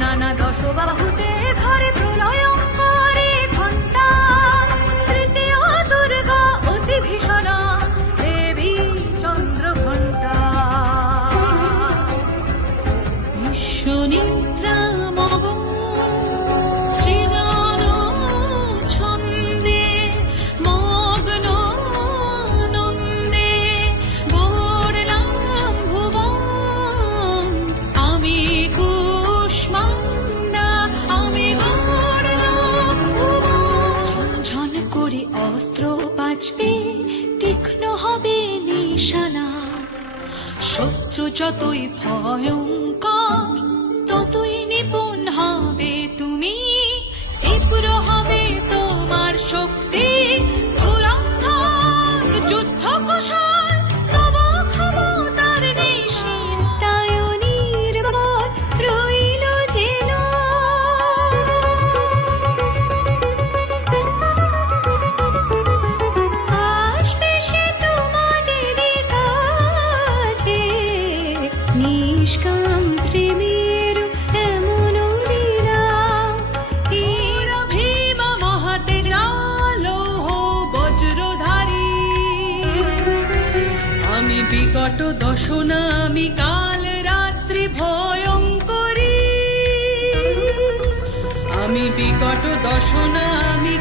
নানা দশ বাহুতে ধরে প্রলয়ঙ্করী ঘণ্টা। তৃতীয় দুর্গা অতি ভীষণা দেবী চন্দ্রঘণ্টা। বিশ্বনিদ্রা মগ সৃজন ছন্দে মগ্ন নন্দে গড়লাম ভুবন। আমি কুষ্মাণ্ডা আমি গড়লাম ভুবন। ঝন করে অস্ত্র বাজবে তীক্ষ্ণ হবে নিশানা। শত্রু যতই ভয়ঙ্কর ততই নিপুণ হবে তুমি। তীব্র হবে তোমার শক্তি ধুরন্ধর যুদ্ধ কুশল তব ক্ষমতার নিশীম। তায়নির বল রইল যেন আসবে সে তোমাদেরই কাছে। নিষ্কাম প্রেমের এমন লীলা। তীর ভীম মহাতেজালো বজ্রধারী। আমি বিকট দশনা আমি কাল রাত্রি ভয়ঙ্করী। আমি বিকট দশনা আমি